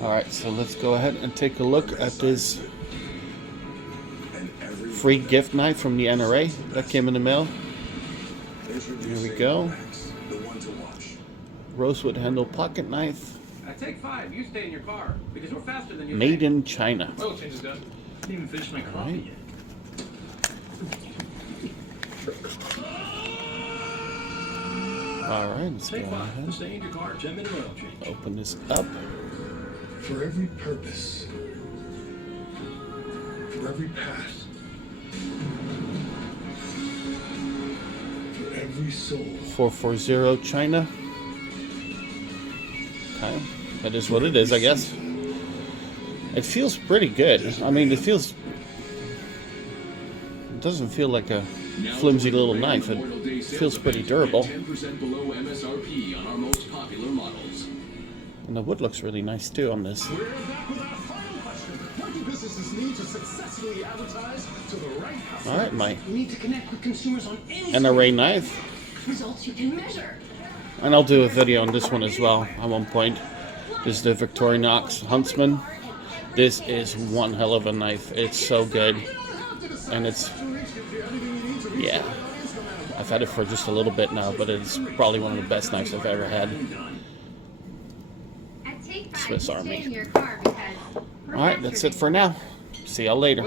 Alright, so let's go ahead and take a look at this free gift knife from the NRA that came in the mail. Here we go. Rosewood handle pocket knife. Take 5. You stay in your car because we're faster than you. Made in China. Oil change is done. Didn't even finish my coffee yet. Alright, let's go Take 5. ahead. Stay in your car. 10-minute oil change. Open this up. For every purpose, for every path, for every soul. 440 China. Okay, that is what it is, I guess. It feels pretty good. I mean, it doesn't feel like a flimsy little knife. It feels pretty durable. 10% below MSRP on our most popular models. And the wood looks really nice too on this. We're back with our final question. What do businesses need to successfully advertise to the right customers? Alright, my We need to connect with consumers on any NRA knife. Results you can measure. And I'll do a video on this one as well at one point. This is the Victorinox Huntsman. This is one hell of a knife. It's so good. And it's, yeah, I've had it for just a little bit now, but it's probably one of the best knives I've ever had. Swiss Army. Alright, that's it for now. See y'all later.